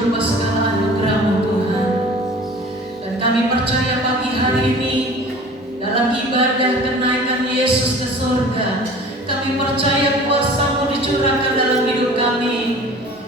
bersyukur buat segala anugerah-Mu Tuhan. Dan kami percaya pagi hari ini dalam ibadah kenaikan Yesus ke surga, kami percaya kuasa-Mu dicurahkan dalam hidup kami.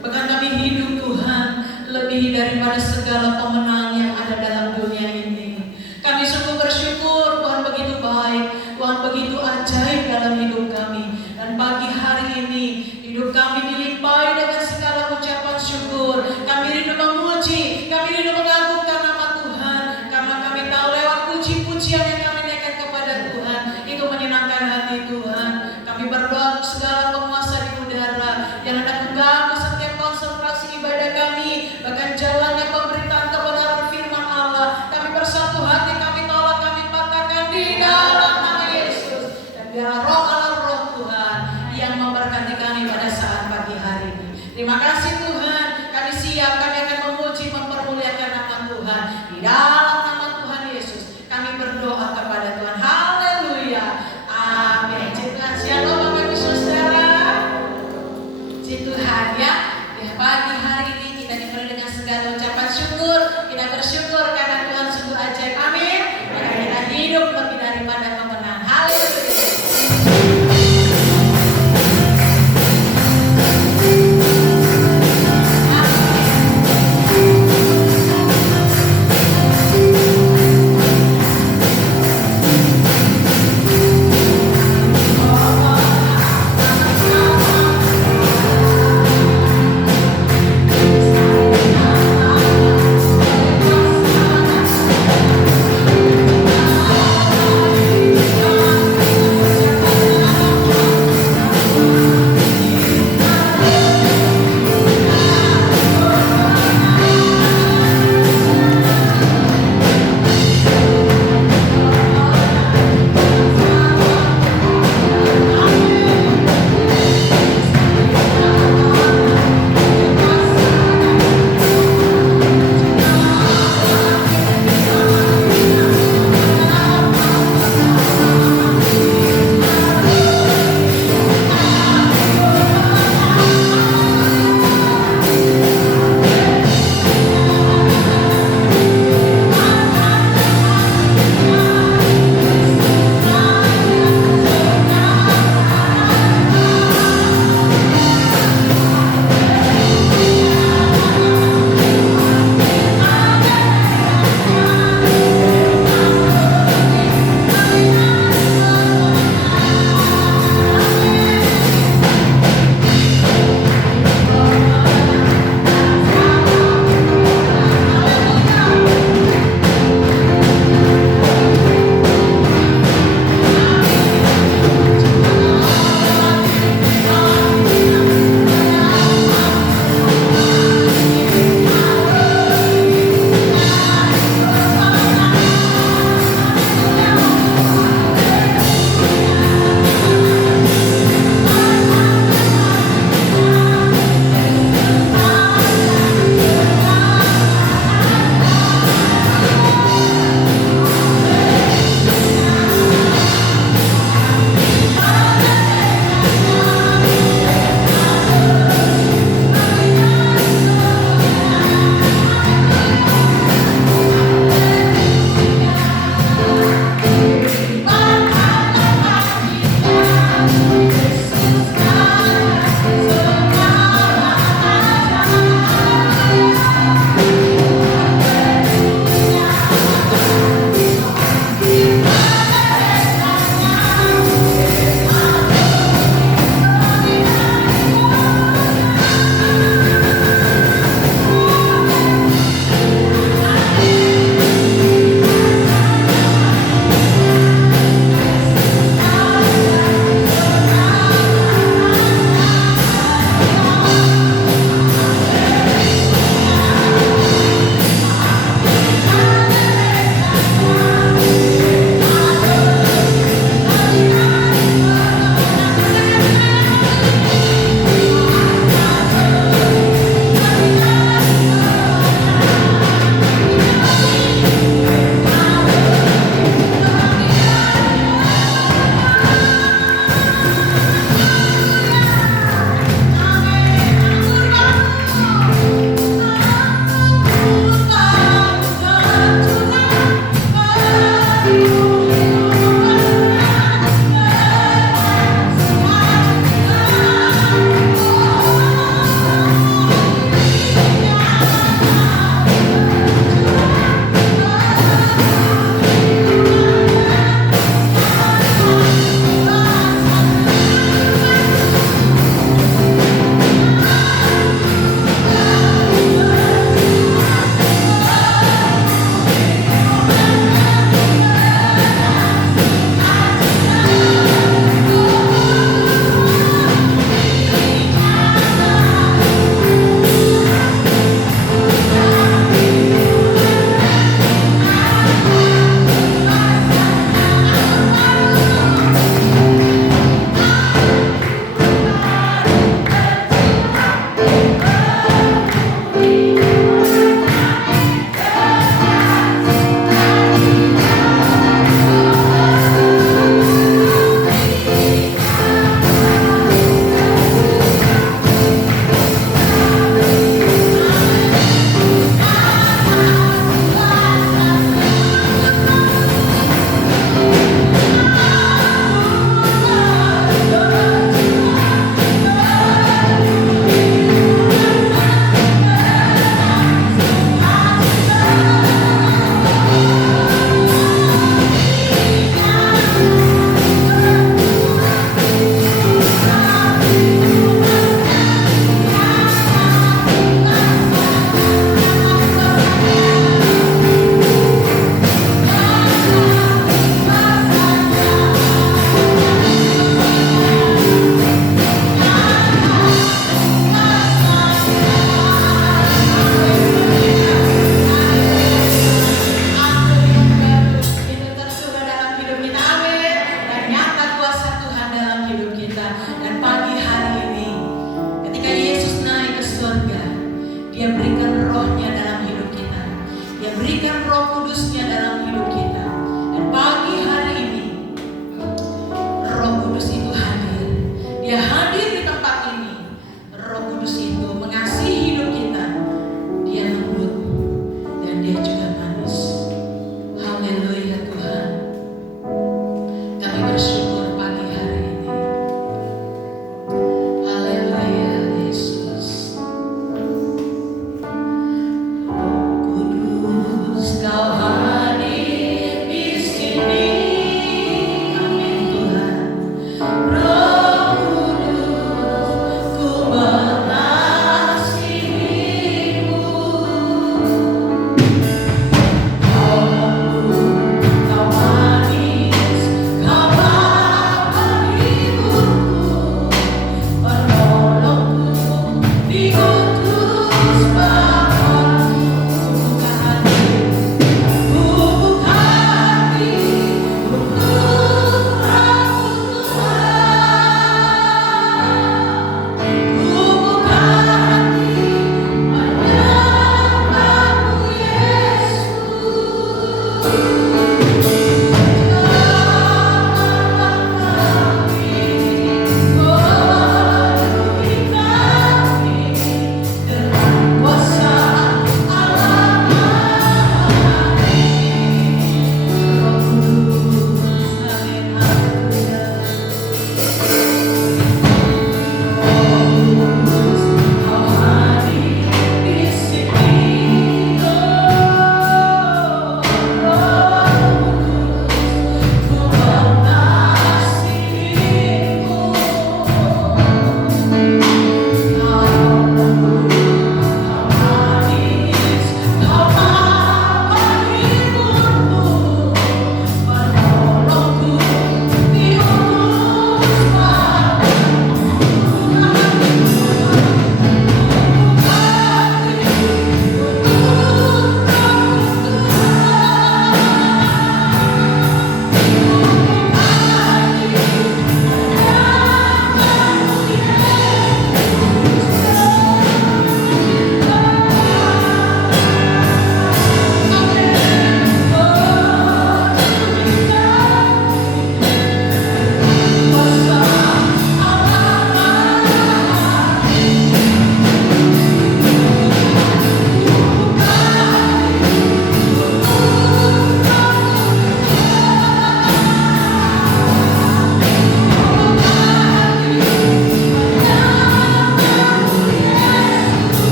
Bahkan kami hidup Tuhan lebih daripada segala pemenang yang ada dalam dunia ini. Kami sungguh bersyukur, Tuhan begitu baik, Tuhan begitu ajaib dalam hidup kami. Dan pagi hari ini hidup kami dilimpahi dengan segala ucapan syukur. Kami rindu memuji, kami rindu mengagungkan nama Tuhan, karena kami tahu lewat puji-pujian yang kami naikkan kepada Tuhan itu menyenangkan hati Tuhan. Kami berdoa untuk segala penguasa di udara yang hendak mengganggu setiap konsentrasi ibadah kami, bahkan jalannya pemberitaan kebenaran firman Allah. Kami bersatu hati, kami tolak, kami patahkan di dalam nama Yesus. Dan biar roh Allah, roh Tuhan yang memberkati kami pada saat pagi hari ini. Terima kasih Tuhan, kami siap, kami akan memuji, mempermuliakan nama Tuhan. Di dalam nama Tuhan Yesus kami berdoa kepada Tuhan. Haleluya, amin. Ciptaan shalom Bapak Ibu Saudara. Puji Tuhan ya. Di pagi hari ini kita dipenuhi dengan segala ucapan syukur. Kita bersyukur karena Tuhan sungguh ajaib. Amin. Maka kita hidup lebih daripada pemenang. Haleluya.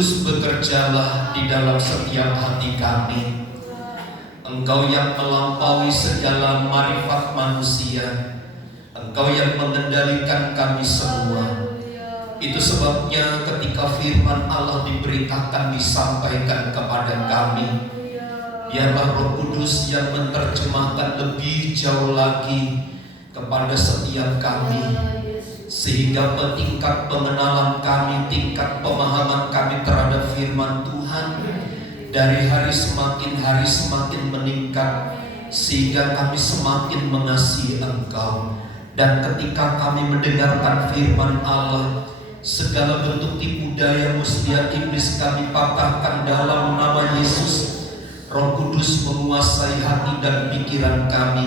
Kudus, bekerjalah di dalam setiap hati kami. Engkau yang melampaui segala marifat manusia, Engkau yang mengendalikan kami semua. Itu sebabnya ketika firman Allah diberitakan, disampaikan kepada kami, biarlah Roh Kudus yang menerjemahkan lebih jauh lagi kepada setiap kami, sehingga tingkat pengenalan kami, tingkat pemahaman kami terhadap firman Tuhan dari hari semakin meningkat, sehingga kami semakin mengasihi Engkau. Dan ketika kami mendengarkan firman Allah, segala bentuk tipu daya muslihat iblis kami patahkan dalam nama Yesus. Roh Kudus menguasai hati dan pikiran kami,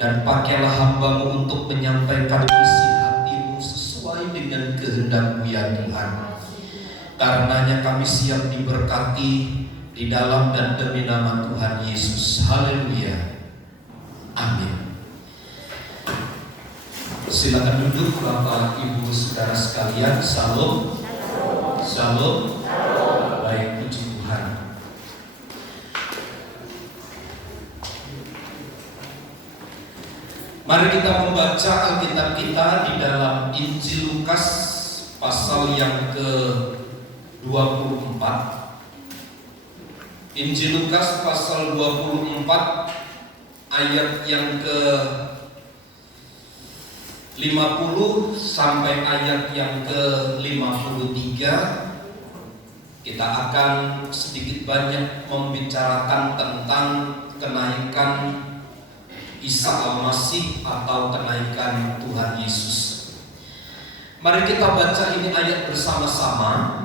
dan pakailah hamba-Mu untuk menyampaikan isi hati-Mu sesuai dengan kehendak-Mu ya Tuhan. Karenanya kami siap diberkati di dalam dan demi nama Tuhan Yesus. Haleluya. Amin. Silakan duduk Bapak Ibu Saudara sekalian. Salam. Salam. Baik, puji Tuhan. Mari kita membaca Alkitab kita di dalam Injil Lukas pasal yang ke-24. Injil Lukas pasal 24 ayat yang ke-50 sampai ayat yang ke-53. Kita akan sedikit banyak membicarakan tentang kenaikan Isa Al-Masih atau kenaikan Tuhan Yesus. Mari kita baca ini ayat bersama-sama.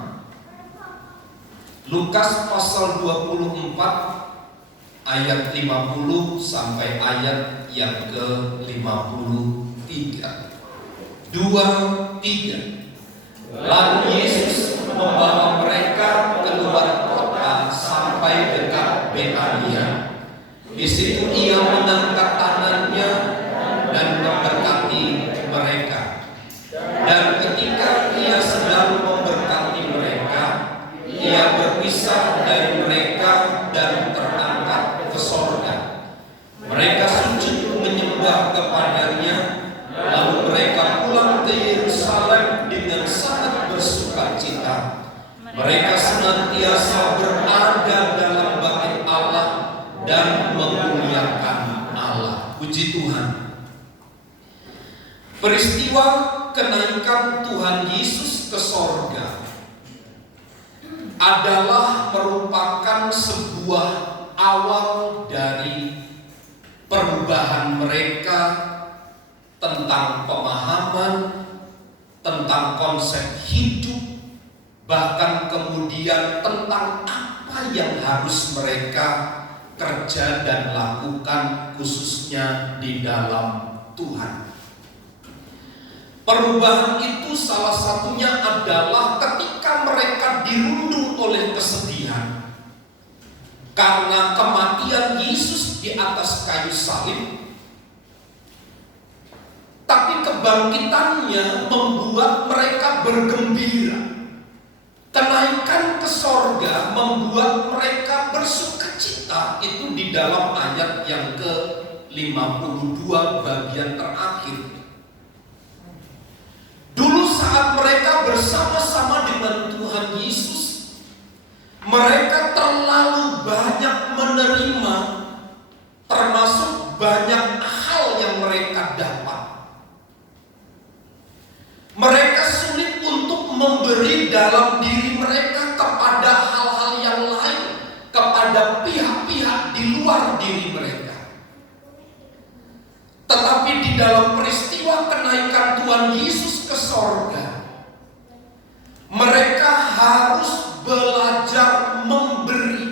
Lukas pasal 24 ayat 50 sampai ayat yang ke-53. 2, 3. Lalu Yesus membawa mereka keluar kota sampai dekat Betania. Di situ Ia mengangkat tangannya dan memberkati mereka. Dan ketika Ia sedang memberkati mereka, Ia berpisah dari mereka dan terangkat ke sorga. Mereka sujud menyembah kepadanya, lalu mereka pulang ke Yerusalem dengan sangat bersukacita. Mereka senantiasa berada dalam bait Allah dan memuliakan Allah. Puji Tuhan. Peristiwa kenaikan Tuhan Yesus ke sorga adalah merupakan sebuah awal dari perubahan mereka tentang pemahaman, tentang konsep hidup, bahkan kemudian tentang apa yang harus mereka kerja dan lakukan khususnya di dalam Tuhan. Perubahan itu salah satunya adalah ketika mereka dirundung oleh kesedihan karena kematian Yesus di atas kayu salib. Tapi kebangkitannya membuat mereka bergembira. Kenaikan ke sorga membuat mereka bersukacita. Itu di dalam ayat yang ke-52 bagian terakhir. Dulu saat mereka bersama-sama dengan Tuhan Yesus, mereka terlalu banyak menerima, termasuk banyak hal yang mereka dapat. Mereka sulit untuk memberi dalam diri mereka kepada hal-hal yang lain, kepada pihak-pihak di luar diri mereka. Tetapi di dalam peristiwa kenaikan Tuhan Yesus ke sorga, mereka harus belajar memberi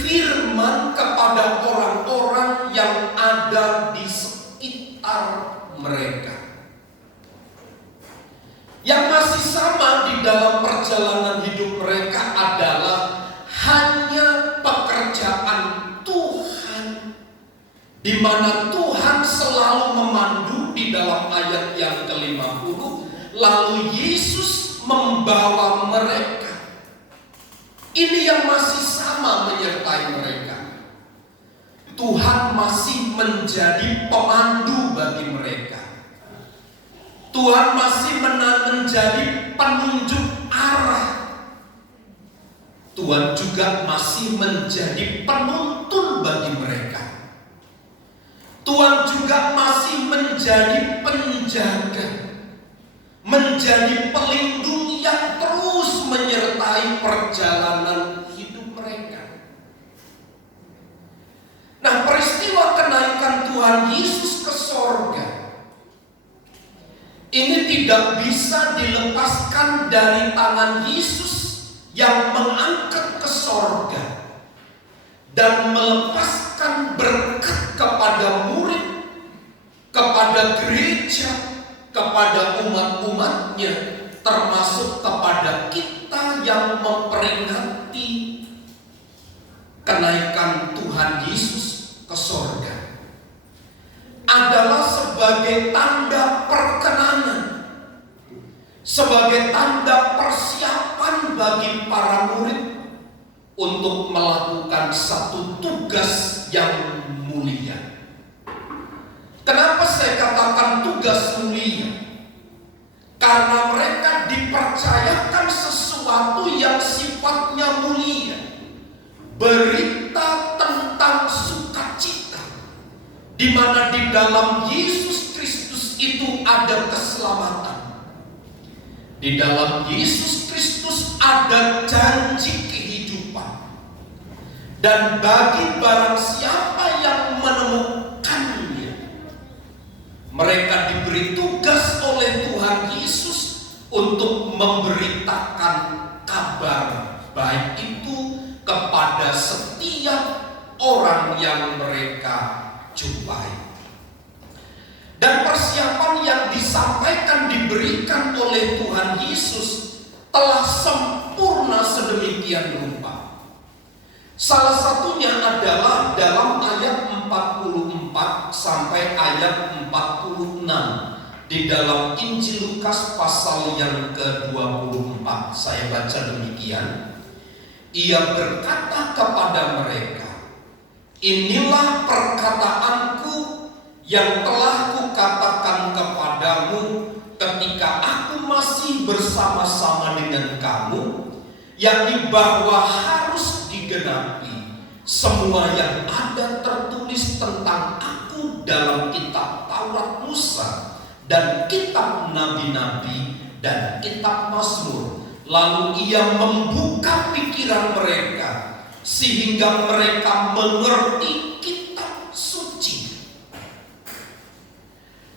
firman kepada orang-orang yang ada di sekitar mereka. Yang masih sama di dalam perjalanan hidup mereka adalah hanya pekerjaan Tuhan, di mana Tuhan selalu memandu di dalam ayat yang ke-50. Lalu Yesus membantu membawa mereka. Ini yang masih sama menyertai mereka. Tuhan masih menjadi pemandu bagi mereka. Tuhan masih menjadi penunjuk arah. Tuhan juga masih menjadi penuntun bagi mereka. Tuhan juga masih menjadi penjaga, menjadi pelindung yang terus menyertai perjalanan hidup mereka. Nah, peristiwa kenaikan Tuhan Yesus ke sorga ini tidak bisa dilepaskan dari tangan Yesus yang mengangkat ke sorga dan melepaskan berkat kepada murid, kepada gereja, kepada umat-umatnya, termasuk kepada kita yang memperingati kenaikan Tuhan Yesus ke sorga. Adalah sebagai tanda perkenanan, sebagai tanda persiapan bagi para murid untuk melakukan satu tugas yang mulia. Kenapa saya katakan tugas mulia? Karena mereka dipercayakan sesuatu yang sifatnya mulia. Berita tentang sukacita, di mana di dalam Yesus Kristus itu ada keselamatan. Di dalam Yesus Kristus ada janji kehidupan. Dan bagi barang siapa yang menemukannya, mereka diberi tugas oleh Tuhan Yesus untuk memberitakan kabar baik itu kepada setiap orang yang mereka jumpai. Dan persiapan yang disampaikan diberikan oleh Tuhan Yesus telah sempurna sedemikian rupa. Salah satunya adalah dalam ayat 44 sampai ayat 46 di dalam Injil Lukas pasal yang ke-24. Saya baca demikian. Ia berkata kepada mereka, "Inilah perkataanku yang telah kukatakan kepadamu ketika aku masih bersama-sama dengan kamu, yakni bahwa harus digenapi semua yang ada tertulis tentang aku dalam kitab Taurat Musa dan kitab nabi-nabi dan kitab Mazmur." Lalu ia membuka pikiran mereka sehingga mereka mengerti kitab suci.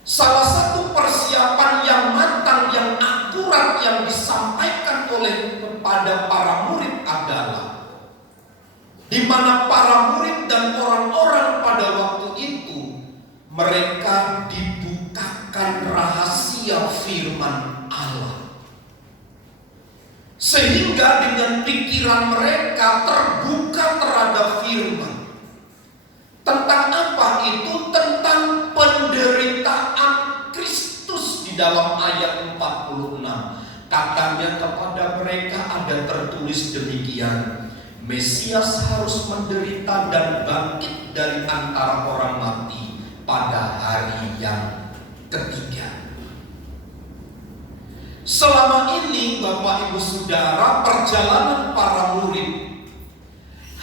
Salah satu persiapan yang matang, yang akurat yang disampaikan oleh kepada para murid adalah di mana para murid dan orang-orang pada waktu itu mereka dibukakan rahasia firman Allah. Sehingga dengan pikiran mereka terbuka terhadap firman. Tentang apa itu? Tentang penderitaan Kristus di dalam ayat 46. Katanya kepada mereka ada tertulis demikian, Mesias harus menderita dan bangkit dari antara orang mati pada hari yang ketiga. Selama ini Bapak Ibu Saudara, perjalanan para murid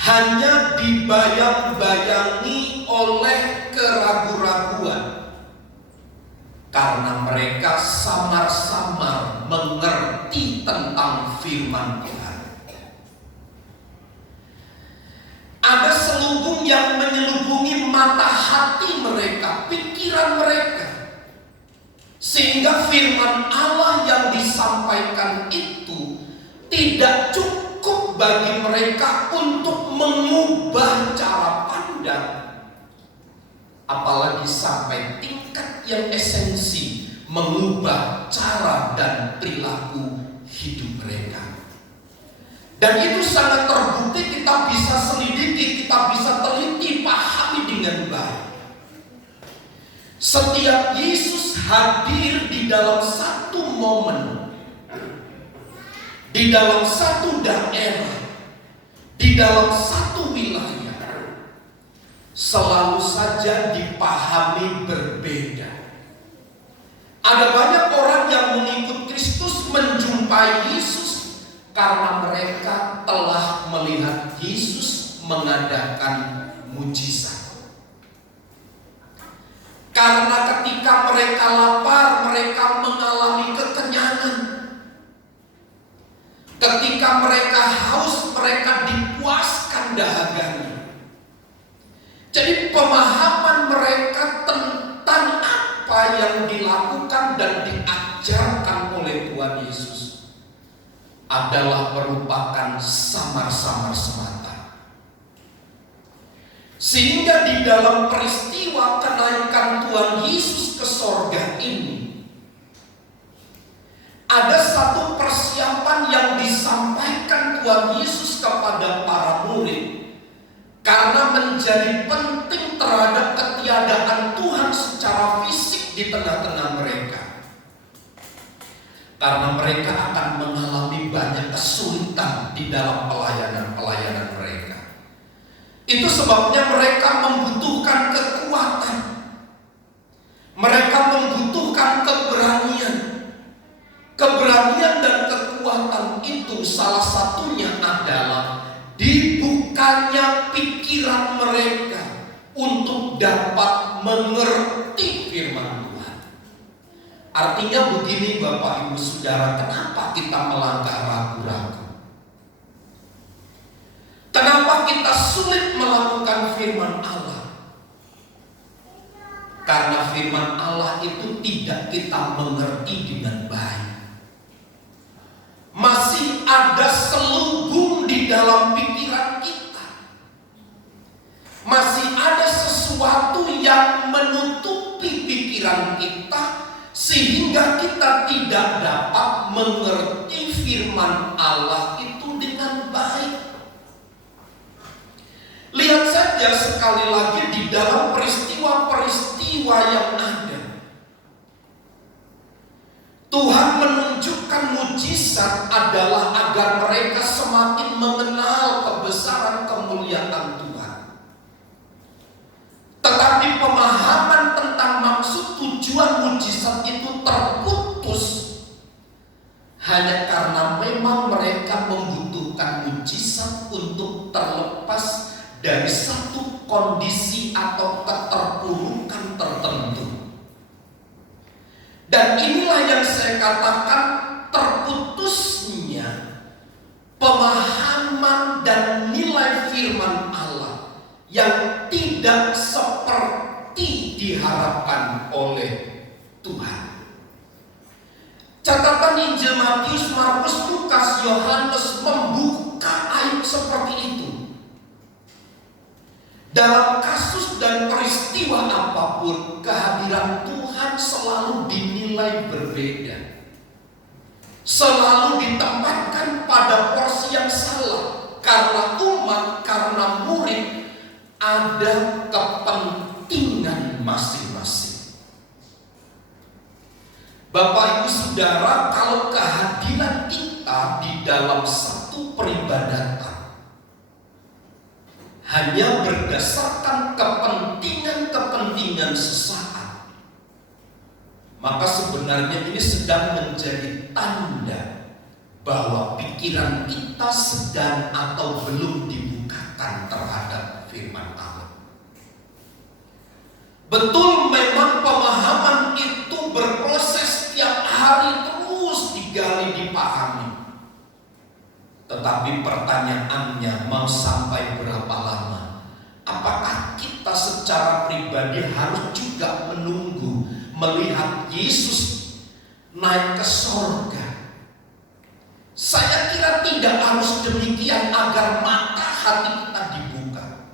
hanya dibayang-bayangi oleh keraguan-raguan karena mereka samar-samar mengerti tentang firman Tuhan. Ada selubung yang menyelubungi mata hati mereka, pikiran mereka, sehingga firman Allah yang disampaikan itu tidak cukup bagi mereka untuk mengubah cara pandang, apalagi sampai tingkat yang esensi mengubah cara dan perilaku hidup mereka. Dan itu sangat terbukti, kita bisa selidiki, kita bisa teliti, pahami dengan baik. Setiap Yesus hadir di dalam satu momen, di dalam satu daerah, di dalam satu wilayah, selalu saja dipahami berbeda. Ada banyak orang yang mengikut Kristus menjumpai Yesus karena mereka telah melihat Yesus mengadakan mujizat. Karena ketika mereka lapar, mereka mengalami kekenyangan. Ketika mereka haus, mereka dipuaskan dahaganya. Jadi pemahaman mereka tentang apa yang dilakukan dan diajarkan oleh Tuhan Yesus adalah merupakan samar-samar semata. Sehingga di dalam peristiwa kenaikan Tuhan Yesus ke sorga ini, ada satu persiapan yang disampaikan Tuhan Yesus kepada para murid, karena menjadi penting terhadap ketiadaan Tuhan secara fisik di tengah-tengah mereka. Karena mereka akan mengalami banyak kesulitan di dalam pelayanan mereka. Itu sebabnya mereka membutuhkan kekuatan. Mereka membutuhkan keberanian. Keberanian dan kekuatan itu salah satunya adalah dibukanya pikiran mereka untuk dapat mengerti firman Tuhan. Artinya begini Bapak Ibu Saudara, kenapa kita melangkah ragu-ragu? Kenapa kita sulit melakukan firman Allah? Karena firman Allah itu tidak kita mengerti dengan baik. Masih ada selubung di dalam pikiran kita. Masih ada sesuatu yang menutupi pikiran kita sehingga kita tidak dapat mengerti firman Allah itu dengan baik. Lihat saja sekali lagi di dalam peristiwa-peristiwa yang ada. Tuhan menunjukkan mujizat adalah agar mereka semakin mengenal kebesaran kemuliaan Tuhan. Tetapi pemahaman tentang maksud tujuan mujizat itu terputus hanya karena memang mereka membutuhkan mujizat untuk terlepas dari satu kondisi atau keterpurukan tertentu. Dan inilah yang saya katakan terputusnya pemahaman dan nilai firman Allah yang tidak seperti diharapkan oleh Tuhan. Catatan Injil Matius, Markus, Lukas, Yohanes membuka aib seperti itu. Dalam kasus dan peristiwa apapun, kehadiran Tuhan selalu dinilai berbeda. Selalu ditempatkan pada porsi yang salah. Karena umat, karena murid, ada kepentingan masing-masing. Bapak Ibu Saudara, kalau kehadiran kita di dalam satu peribadatan hanya berdasarkan kepentingan sesaat, maka sebenarnya ini sedang menjadi tanda bahwa pikiran kita sedang atau belum dibukakan terhadap firman Allah. Betul, memang pemahaman itu berproses tiap hari, terus digali, dipahami. Tetapi pertanyaannya, mau sampai berapa lama? Apakah kita secara pribadi harus juga menunggu melihat Yesus naik ke sorga? Saya kira tidak harus demikian agar mata hati kita dibuka.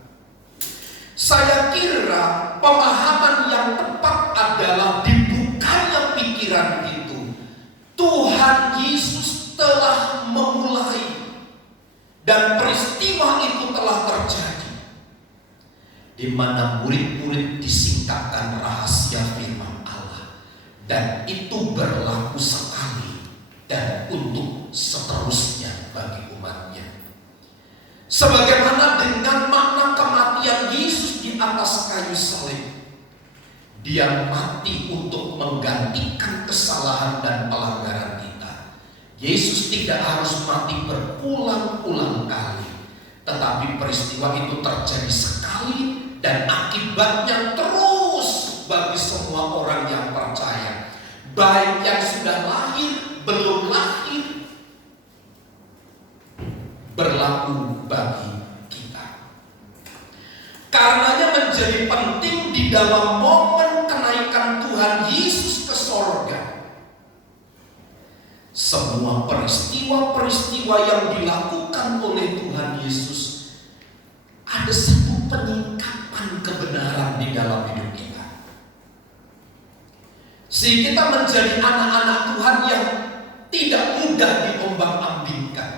Saya kira pemahaman yang tepat adalah dibukanya pikiran itu. Tuhan Yesus telah memulai. Dan peristiwa itu telah terjadi, di mana murid-murid disingkapkan rahasia firman Allah, dan itu berlaku sekali dan untuk seterusnya bagi umatnya. Sebagaimana dengan makna kematian Yesus di atas kayu salib, Dia mati untuk menggantikan kesalahan dan pelanggaran kita. Yesus tidak harus mati berulang-ulang kali, tetapi peristiwa itu terjadi sekali dan akibatnya terus bagi semua orang yang percaya, baik yang sudah lahir, belum lahir, berlaku bagi kita. Karenanya menjadi penting di dalam momen kenaikan Tuhan Yesus ke sorga, semua peristiwa-peristiwa yang dilakukan oleh Tuhan Yesus ada satu penyingkapan kebenaran di dalam hidup kita, sehingga kita menjadi anak-anak Tuhan yang tidak mudah diombang-ambingkan.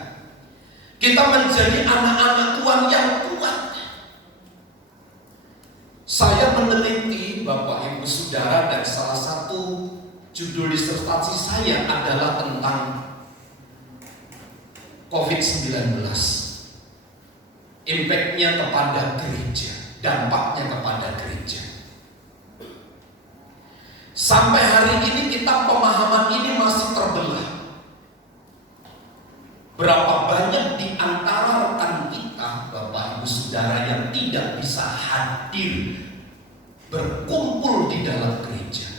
Kita menjadi anak-anak Tuhan yang kuat. Saya meneliti Bapak Ibu Saudara, dan salah satu judul disertasi saya adalah tentang COVID-19. Impact-nya kepada gereja, dampaknya kepada gereja. Sampai hari ini kita pemahaman ini masih terbelah. Berapa banyak di antara rekan kita, Bapak Ibu Saudara, yang tidak bisa hadir berkumpul di dalam gereja.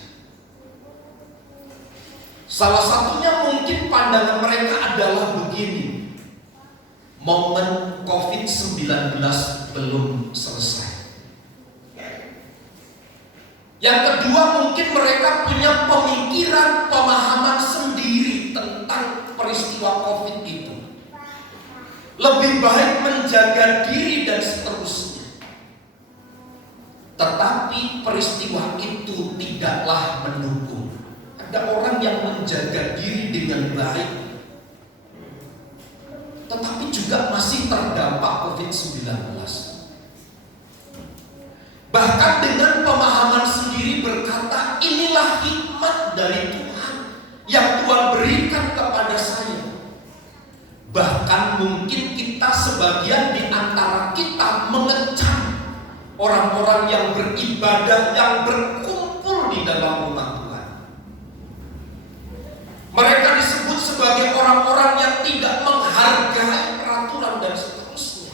Salah satunya mungkin pandangan mereka adalah begini: momen COVID-19 belum selesai. Yang kedua, mungkin mereka punya pemikiran, pemahaman sendiri tentang peristiwa COVID itu. Lebih baik menjaga diri dan seterusnya. Tetapi peristiwa itu tidaklah mendukung. Ada orang yang menjaga diri dengan baik, tetapi juga masih terdampak COVID-19. Bahkan dengan pemahaman sendiri berkata, inilah hikmat dari Tuhan yang Tuhan berikan kepada saya. Bahkan mungkin kita, sebagian di antara kita, mengecam orang-orang yang beribadah, yang berkumpul di dalam rumah Tuhan. Mereka disebut sebagai orang-orang yang tidak menghargai peraturan dan seterusnya.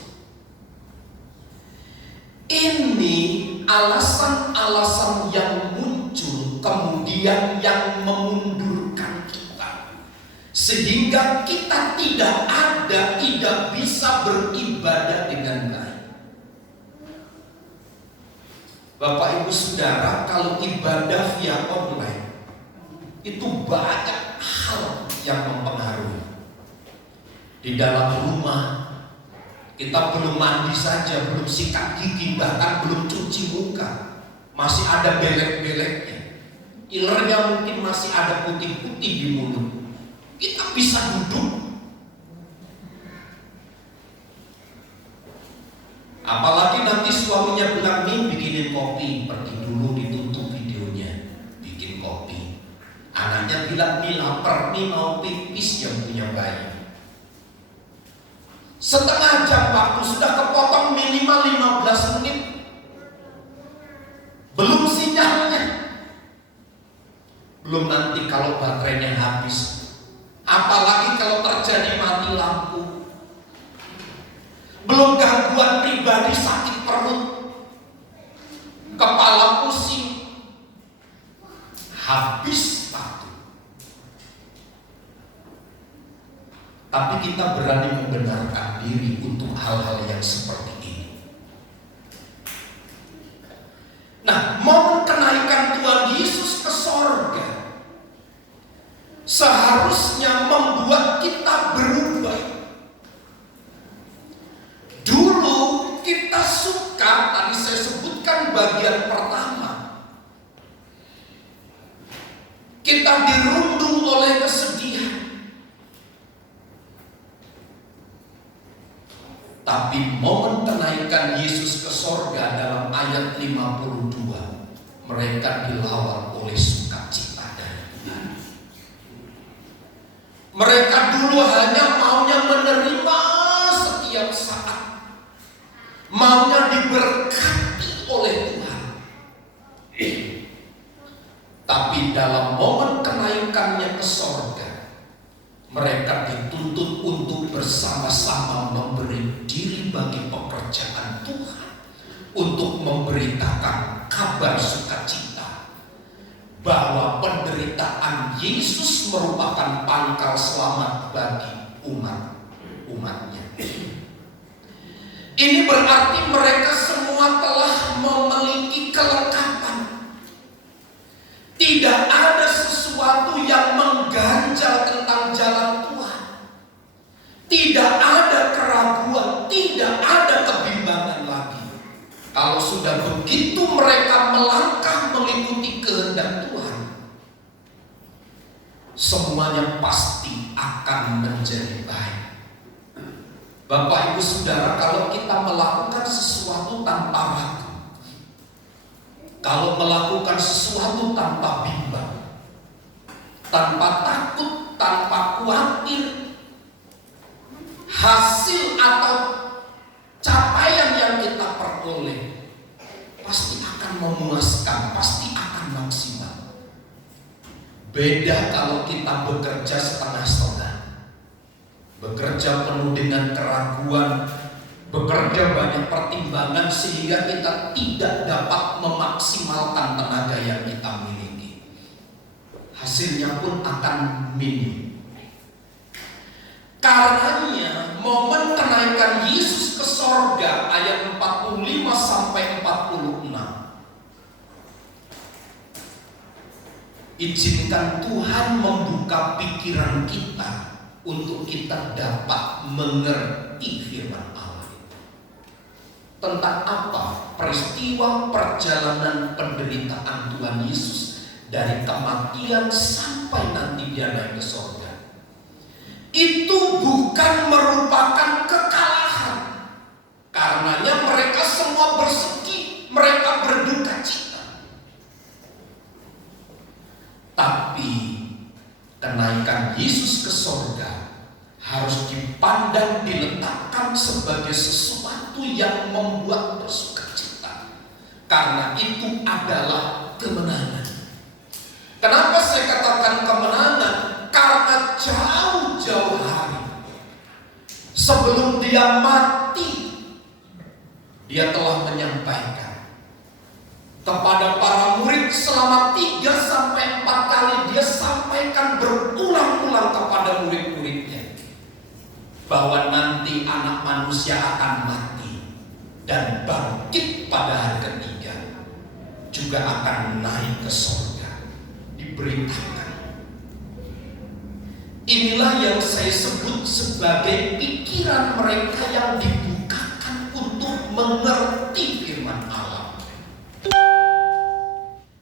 Ini alasan-alasan yang muncul kemudian yang memundurkan kita, sehingga kita tidak bisa beribadah dengan baik. Bapak Ibu Saudara, kalau ibadah via online itu banyak hal yang mempengaruhi. Di dalam rumah kita belum mandi saja, belum sikat gigi, bahkan belum cuci muka, masih ada belek-beleknya. Ilernya mungkin masih ada putih-putih di mulut. Kita bisa duduk. Apalagi nanti suaminya bilang, nih bikinin kopi, pergi dulu ditutup videonya, bikin kopi. Anaknya bilang, nih lapar, nih mau pipis, yang punya bayi. Setengah jam waktu sudah kepotong minimal 15 menit. Belum sinyalnya. Belum nanti kalau baterainya habis. Apalagi kalau terjadi mati lampu. Belum gangguan pribadi, sakit perut, kepala pusing, habis waktu. Tapi kita berani membenarkan diri untuk hal-hal yang seperti ini. Nah, momen kenaikan Tuhan Yesus ke sorga seharusnya membuat kita berubah. Dulu kita suka, tadi saya sebutkan bagian pertama, kita dirundung oleh kesedihan. Tapi momen kenaikan Yesus ke sorga dalam ayat 52, mereka dilawan oleh sukacita dari Tuhan. Mereka dulu hanya maunya menerima setiap saat, maunya diberkati oleh Tuhan. Tapi dalam momen kenaikannya ke sorga, mereka dituntut untuk bersama-sama memberi diri bagi pekerjaan Tuhan, untuk memberitakan kabar sukacita bahwa penderitaan Yesus merupakan pangkal selamat bagi umatnya. Ini berarti mereka semua telah memiliki kelengkapan. Tidak ada sesuatu yang mengganjal tentang jalan Tuhan. Tidak ada keraguan, tidak ada kebimbangan lagi. Kalau sudah begitu mereka melangkah mengikuti kehendak Tuhan, semuanya pasti akan menjadi baik. Bapak Ibu Saudara, kalau kita melakukan sesuatu tanpa ragu, kalau melakukan sesuatu tanpa bimbang, tanpa takut, tanpa khawatir, hasil atau capaian yang kita peroleh pasti akan memuaskan, pasti akan maksimal. Beda kalau kita bekerja setengah-setengah, bekerja penuh dengan keraguan, bekerja banyak pertimbangan sehingga kita tidak dapat memaksimalkan tenaga yang kita miliki. Hasilnya pun akan minim. Karenanya momen kenaikan Yesus ke sorga ayat 45 sampai 46. Izinkan Tuhan membuka pikiran kita untuk kita dapat mengerti firman Allah. Tentang apa peristiwa perjalanan penderitaan Tuhan Yesus dari kematian sampai nanti dia naik ke sorga. Itu bukan merupakan kekalahan. Karenanya mereka semua bersedih, mereka berduka cita. Tapi kenaikan Yesus ke sorga harus dipandang, diletakkan sebagai sesuatu yang membuat bersuka cita. Karena itu adalah kemenangan. Kenapa saya katakan kemenangan? Karena jauh-jauh hari sebelum dia mati, dia telah menyampaikan kepada para murid selama 3-4 kali. Dia sampaikan berulang-ulang kepada murid-muridnya bahwa nanti anak manusia akan mati dan bangkit pada hari ketiga, juga akan naik ke surga. Diberitakan. Inilah yang saya sebut sebagai pikiran mereka yang dibukakan untuk mengerti firman Allah.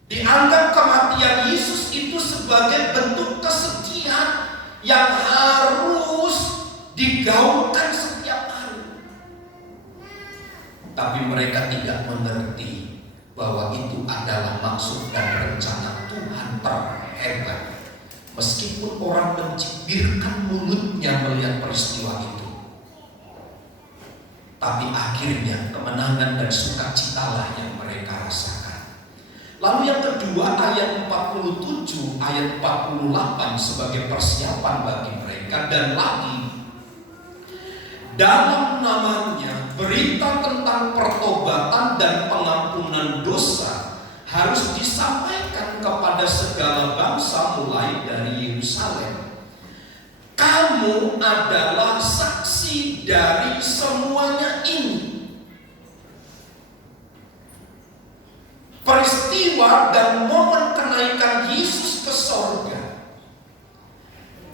Dianggap kematian Yesus itu sebagai bentuk kesedihan yang harus digaungkan setiap hari. Tapi mereka tidak mengerti bahwa itu adalah maksud dan rencana Tuhan terhebat. Meskipun orang mencibirkan mulutnya melihat peristiwa itu, tapi akhirnya kemenangan dan sukacitalah yang mereka rasakan. Lalu yang kedua, ayat 47, ayat 48 sebagai persiapan bagi mereka. Dan lagi, dalam namanya berita tentang pertobatan dan pengampunan dosa harus disampaikan kepada segala bangsa mulai dari Yerusalem. Kamu adalah saksi dari semuanya ini. Peristiwa dan momen kenaikan Yesus ke sorga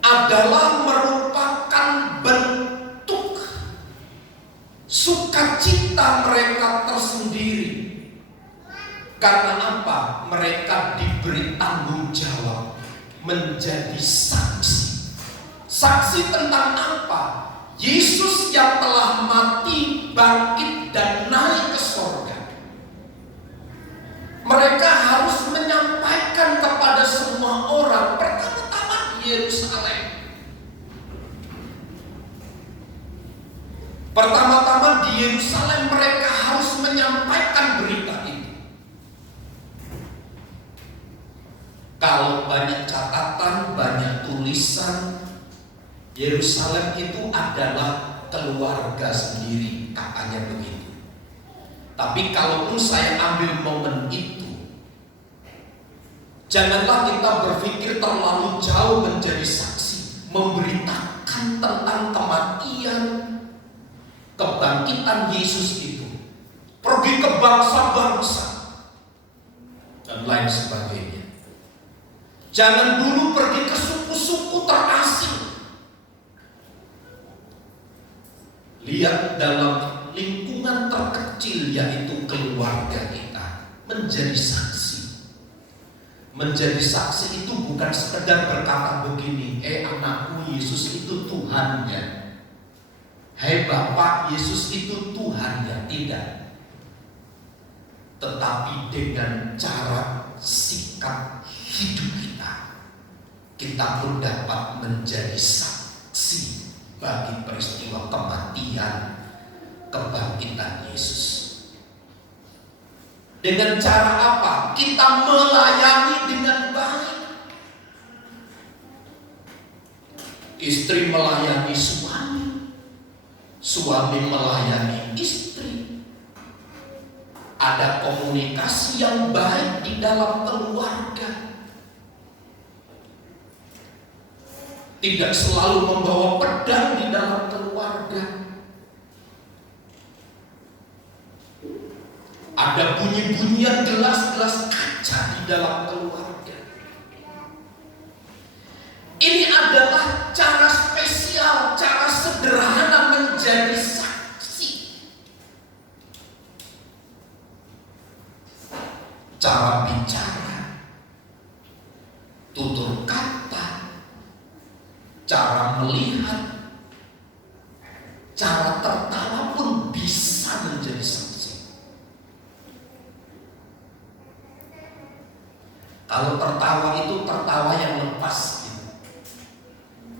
adalah merupakan bentuk sukacita mereka tersendiri. Karena apa? Mereka diberi tanggung jawab menjadi saksi. Saksi tentang apa? Yesus yang telah mati, bangkit, dan naik ke surga. Mereka harus menyampaikan kepada semua orang, pertama-tama di Yerusalem, Pertama-tama di Yerusalem mereka harus menyampaikan berita itu. Kalau banyak catatan, banyak tulisan, Yerusalem itu adalah keluarga sendiri, katanya begitu. Tapi kalaupun saya ambil momen itu, janganlah kita berpikir terlalu jauh menjadi saksi, memberitakan tentang kematian, kebangkitan Yesus itu, pergi ke bangsa-bangsa dan lain sebagainya. Jangan dulu pergi ke suku-suku terasing. Lihat dalam lingkungan terkecil, yaitu keluarga kita, menjadi saksi. Menjadi saksi itu bukan sekedar berkata begini, anakku, Yesus itu Tuhannya. Hai Bapak, Yesus itu Tuhannya. Tidak. Tetapi dengan cara sikap hidup kita pun dapat menjadi saksi bagi peristiwa kematian, kebangkitan Yesus. Dengan cara apa? Kita melayani dengan baik. Istri melayani suami, suami melayani istri. Ada komunikasi yang baik di dalam keluarga. Tidak selalu membawa pedang di dalam keluarga. Ada bunyi-bunyian gelas-gelas kaca di dalam keluarga. Ini adalah cara spesial, cara sederhana menjadi saksi. Cara bicara, tutur kata, cara melihat, cara tertawa pun bisa menjadi saksi. Kalau tertawa itu tertawa yang lepas gitu.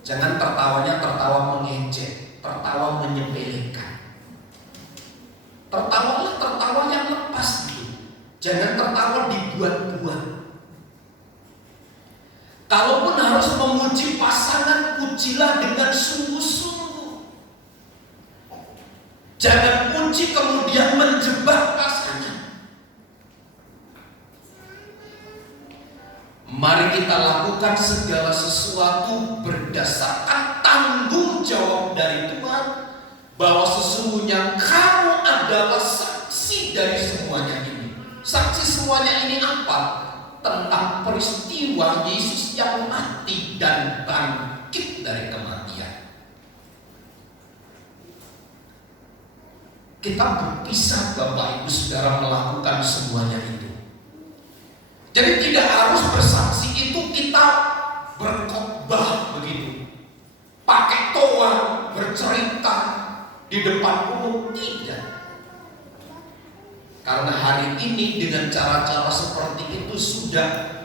Jangan tertawanya tertawa mengejek, tertawa menyepelekan. Tertawalah tertawa yang lepas gitu. Jangan tertawa dibuat-buat. Kalaupun harus memuji pasangan, pujilah dengan sungguh-sungguh. Jangan puji kemudian menjebak pasangan. Mari kita lakukan segala sesuatu berdasarkan tanggung jawab dari Tuhan, bahwa sesungguhnya kamu adalah saksi dari semuanya ini. Saksi semuanya ini apa? Tentang peristiwa Yesus yang mati dan bangkit dari kematian. Kita berpisah Bapak Ibu Saudara melakukan semuanya itu. Jadi tidak harus bersaksi itu kita berkhotbah begitu, pakai toa bercerita di depan umum, tidak. Karena hari ini dengan cara-cara seperti itu sudah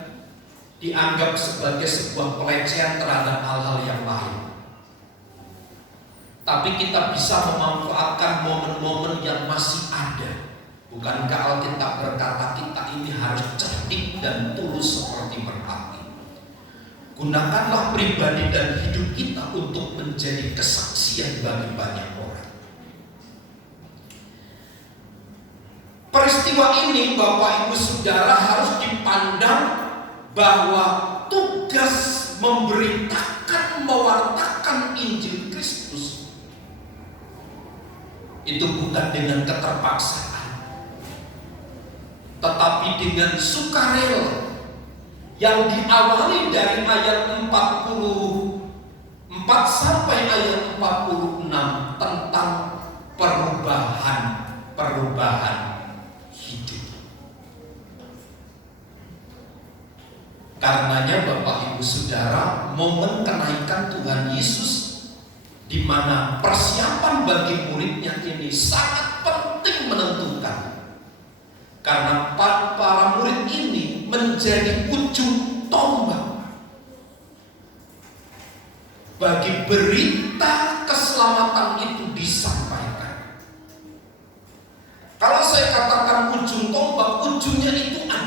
dianggap sebagai sebuah pelecehan terhadap hal-hal yang lain. Tapi kita bisa memanfaatkan momen-momen yang masih ada. Bukankah Alkitab berkata kita ini harus cerdik dan tulus seperti merpati. Gunakanlah pribadi dan hidup kita untuk menjadi kesaksian bagi banyak orang. Peristiwa ini Bapak Ibu Saudara harus dipandang bahwa tugas memberitakan, mewartakan Injil Kristus itu bukan dengan keterpaksaan, tetapi dengan sukarela yang diawali dari ayat 44 sampai ayat 46 tentang perubahan hidup. Karenanya Bapak Ibu Saudara, momen kenaikan Tuhan Yesus di mana persiapan bagi muridnya ini sangat penting menentukan. Karena para murid ini menjadi ujung tombak bagi berita keselamatan itu disampaikan.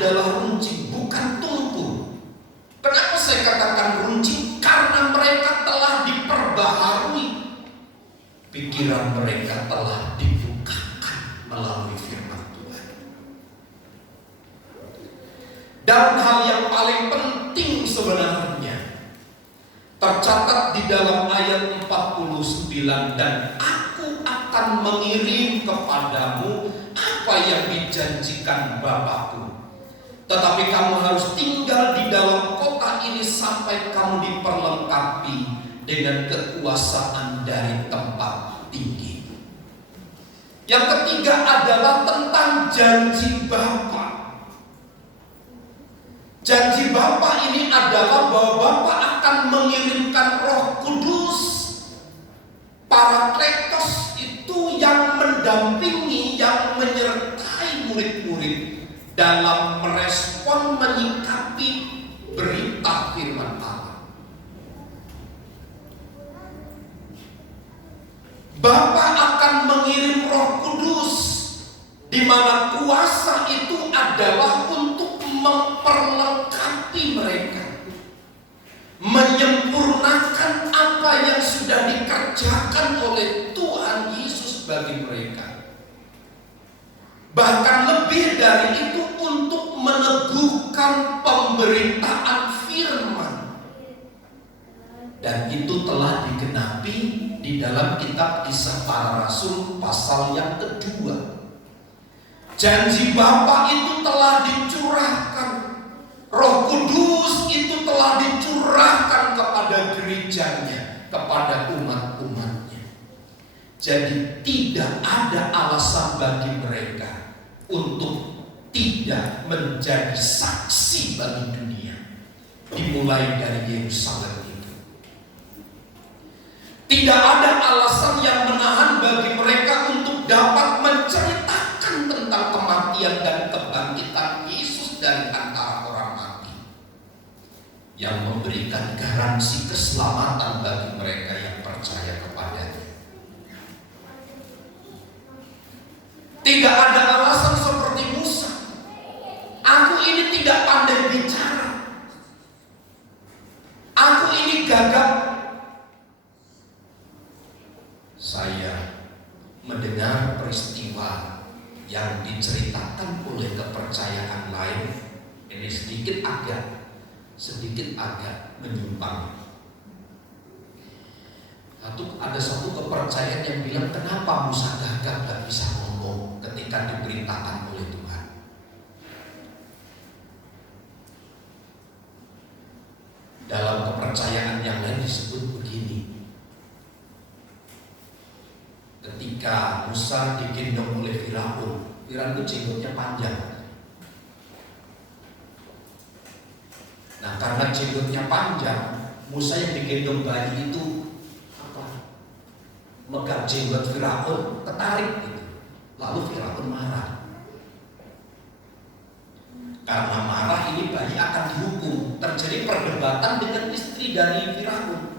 adalah runcing, bukan tumpul. Kenapa saya katakan runcing? Karena mereka telah diperbaharui. Pikiran mereka telah dibukakan melalui firman Tuhan. Dan hal yang paling penting sebenarnya tercatat di dalam ayat 49, dan aku akan mengirim kepadamu apa yang dijanjikan Bapakku. Tetapi kamu harus tinggal di dalam kota ini sampai kamu diperlengkapi dengan kekuasaan dari tempat tinggi. Yang ketiga adalah tentang janji Bapa. Janji Bapa ini adalah bahwa Bapa akan mengirimkan Roh Kudus, Parakletos itu yang mendampingi, yang menyertai murid-murid dalam merespon, menyikapi berita firman Allah. Bapa akan mengirim Roh Kudus, di mana kuasa itu adalah untuk memperlengkapi mereka, menyempurnakan apa yang sudah dikerjakan oleh Tuhan Yesus bagi mereka. Bahkan lebih dari itu, untuk meneguhkan pemberitaan firman. Dan itu telah digenapi di dalam kitab Kisah Para Rasul pasal yang kedua. Janji Bapa itu telah dicurahkan, Roh Kudus itu telah dicurahkan kepada gerejanya, kepada umat-umatnya. Jadi tidak ada alasan bagi mereka untuk tidak menjadi saksi bagi dunia, dimulai dari Yerusalem itu. Tidak ada alasan yang menahan bagi mereka untuk dapat menceritakan tentang kematian dan kebangkitan Yesus dari antara orang mati, yang memberikan garansi keselamatan bagi mereka yang percaya kepadanya. Tidak ada alasan seperti Musa. Aku ini tidak pandai bicara. Aku ini gagap. Saya mendengar peristiwa yang diceritakan oleh kepercayaan lain. Ini sedikit agak menyimpang. Ada satu kepercayaan yang bilang, kenapa Musa gagap gak bisa ngomong ketika diperintahkan oleh Tuhan? Dalam kepercayaan yang lain disebut begini: ketika Musa digendong oleh Firaun itu jenggotnya panjang. Nah, karena jenggotnya panjang, Musa yang digendong bayi itu megang jenggot Firaun, ketarik gitu. Lalu Firaun marah. Karena marah, ini bayi akan dihukum. Terjadi perdebatan dengan istri dari Firaun.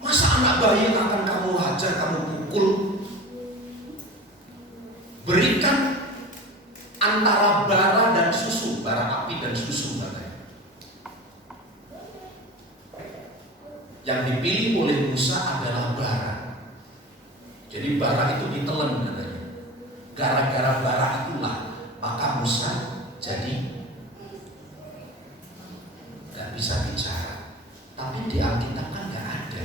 Masa anak bayi yang akan kamu hajar, kamu pukul? Berikan antara bara dan susu, bara api dan susu katanya. Yang dipilih oleh Musa adalah bara. Jadi bara itu ditelan katanya. Gara-gara bara itulah maka Musa jadi gak bisa bicara. Tapi di Alkitab kan gak ada.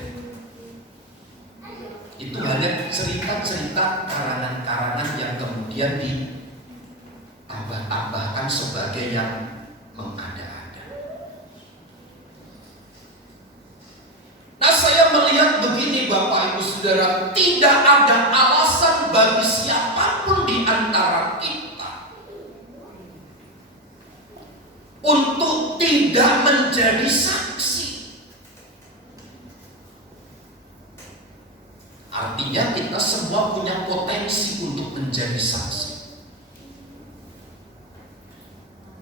Itu hanya cerita-cerita karangan-karangan yang kemudian ditambah-tambahkan sebagai yang mengada-ada. Nah, saya melihat begini Bapak Ibu Saudara, tidak ada alasan bagi siapapun di antara kita untuk tidak menjadi saksi. Artinya kita semua punya potensi untuk menjadi saksi.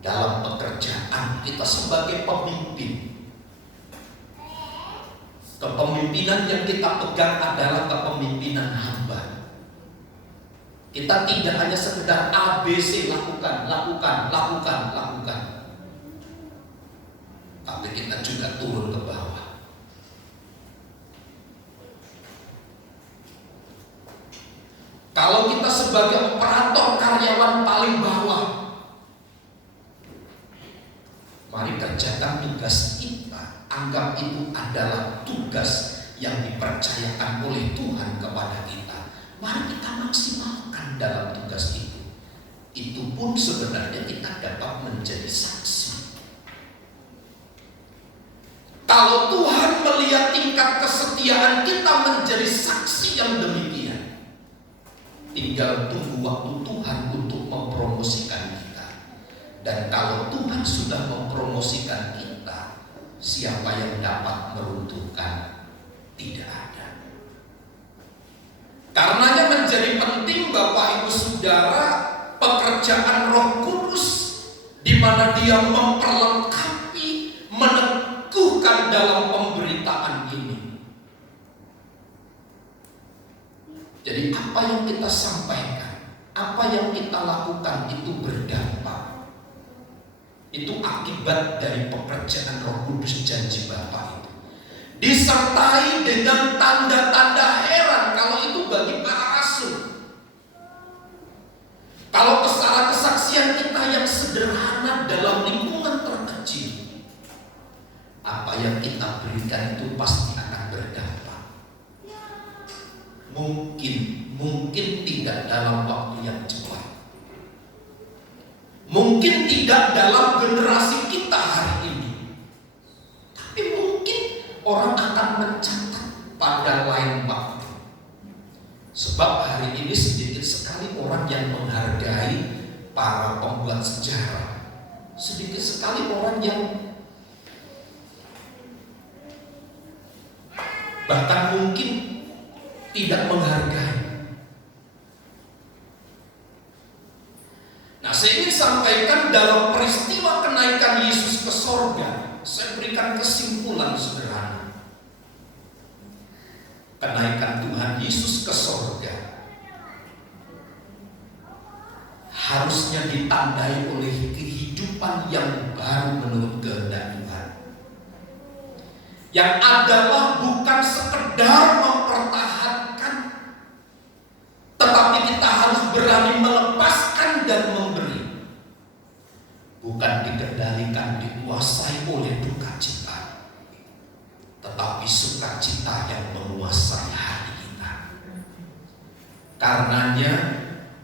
Dalam pekerjaan kita sebagai pemimpin, kepemimpinan yang kita pegang adalah kepemimpinan hamba. Kita tidak hanya sekedar ABC, lakukan. Tapi kita juga turun ke bawah. Kalau kita sebagai operator karyawan paling bawah, mari kerjakan tugas kita. Anggap itu adalah tugas yang dipercayakan oleh Tuhan kepada kita. Mari kita maksimalkan dalam tugas itu. Itu pun sebenarnya kita dapat menjadi saksi. Kalau Tuhan melihat tingkat kesetiaan kita menjadi saksi yang demikian, tinggal tunggu waktu Tuhan untuk mempromosikan kita. Dan kalau Tuhan sudah mempromosikan kita, siapa yang dapat meruntuhkan? Tidak ada. Karenanya menjadi penting Bapak Ibu Saudara, pekerjaan Roh Kudus di mana Dia memperlengkapi, meneguhkan dalam pemberitaan ini. Jadi apa yang kita sampaikan, apa yang kita lakukan itu berdampak. Itu akibat dari pekerjaan Roh Kudus janji Bapa itu. Disertai dengan tanda-tanda heran kalau itu bagi para rasul. Kalau kesaksian kita yang sederhana dalam lingkungan terkecil, apa yang kita berikan itu pasti akan berdampak. Mungkin tidak dalam waktu yang cepat. Mungkin tidak dalam generasi kita hari ini. Tapi mungkin orang akan mencatat pada lain waktu. Sebab hari ini sedikit sekali orang yang menghargai para pembuat sejarah. Sedikit sekali orang yang bahkan mungkin tidak menghargai. Nah, saya ingin sampaikan dalam peristiwa kenaikan Yesus ke sorga, saya berikan kesimpulan sederhana. Kenaikan Tuhan Yesus ke sorga harusnya ditandai oleh kehidupan yang baru menurut kehendak Tuhan. Yang adalah bukan sekedar mempertahankan, tetapi kita harus berani melepaskan dan memberi. Bukan dikendalikan, dikuasai oleh duka cita, tetapi sukacita yang menguasai hati kita. Karenanya,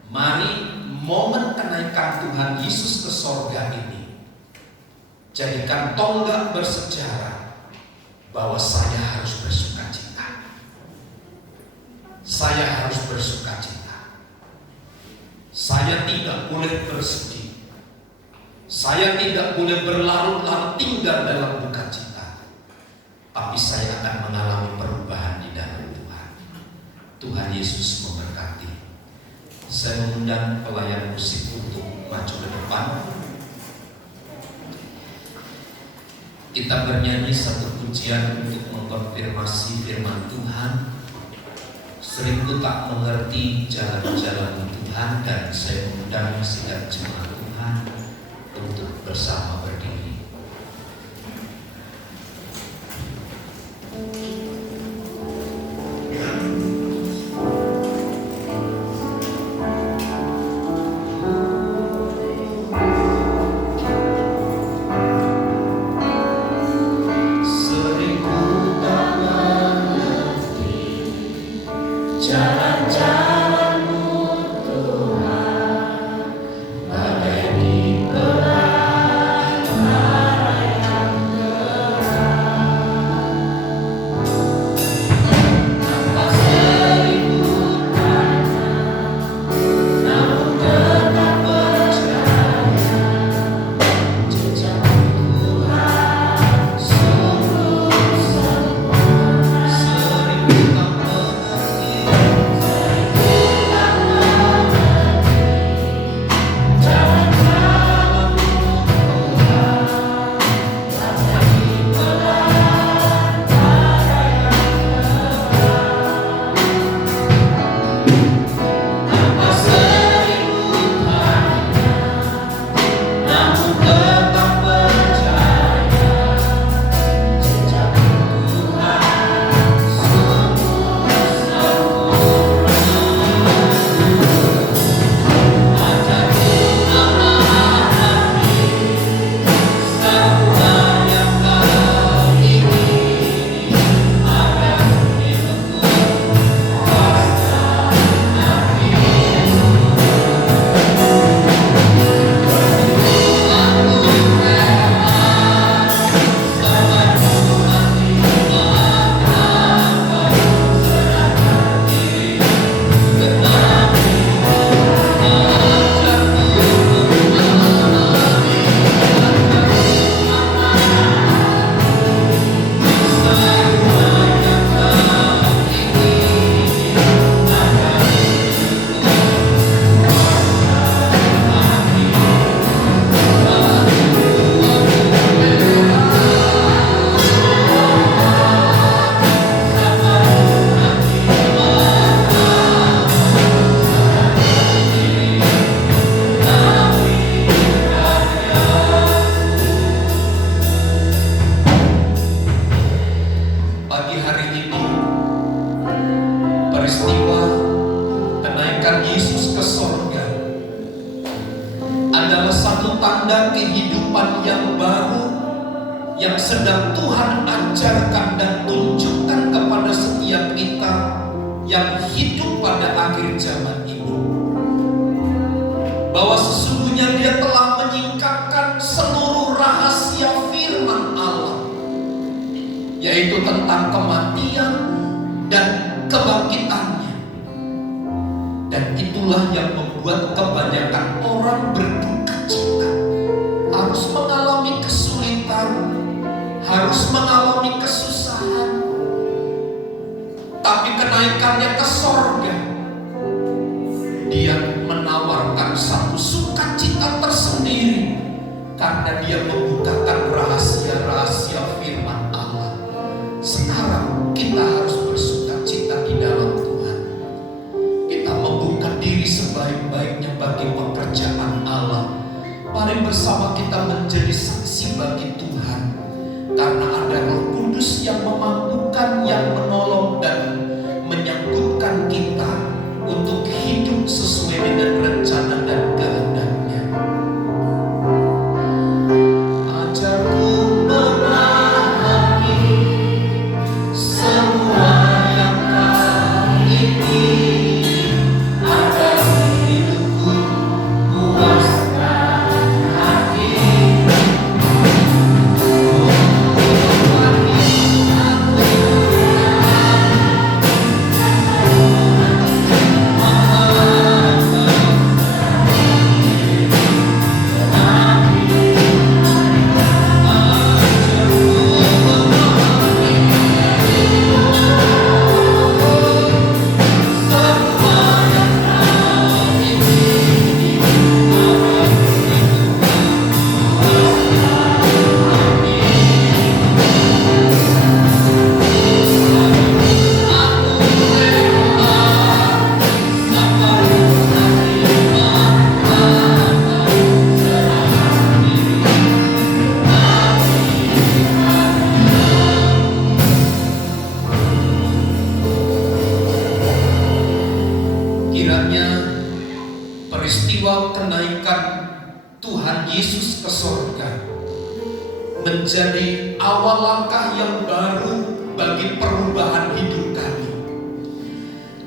mari momen kenaikan Tuhan Yesus ke sorga ini jadikan tonggak bersejarah bahwa saya harus bersukacita. Saya harus bersukacita. Saya tidak boleh bersedih. Saya tidak boleh berlarut-larut tinggal dalam duka cita. Tapi saya akan mengalami perubahan di dalam Tuhan. Tuhan Yesus memberkati. Saya mengundang pelayan musik untuk maju ke depan. Kita bernyanyi satu pujian untuk mengkonfirmasi firman Tuhan. Seringku tak mengerti jalan-jalan Tuhan, dan saya mengundang sidang jemaat Tuhan untuk bersama berdiri. Jalan-jalanmu Tuhan, bagai di belakang tanda kehidupan yang baru yang sedang Tuhan ajarkan dan tunjukkan kepada setiap kita yang hidup pada akhir zaman ini, bahwa sesungguhnya Dia telah menyingkapkan seluruh rahasia firman Allah, yaitu tentang kematian dan kebangkitannya. Dan itulah yang membuat kebanyakan orang berduka cita, harus mengalami kesulitan, harus mengalami kesusahan. Tapi kenaikannya ke sorga, Dia menawarkan satu sukacita tersendiri, karena Dia membukakan rahasia-rahasia firman Allah. Sekarang kita harus bersukacita di dalam Tuhan. Kita membuka diri sebaik-baiknya bagi pekerjaan Allah. Mari bersama kita menjadi saksi bagi Tuhan, karena ada Roh Kudus yang memampukan, yang menolong dan menyangkutkan kita untuk hidup sesuai dengan rencana dan kehendak-Nya. Ajarku memahami semua yang Kau ingin, agar hidupku puaskan hati. Kiranya peristiwa kenaikan Tuhan Yesus ke sorga menjadi awal langkah yang baru bagi perubahan hidup kami.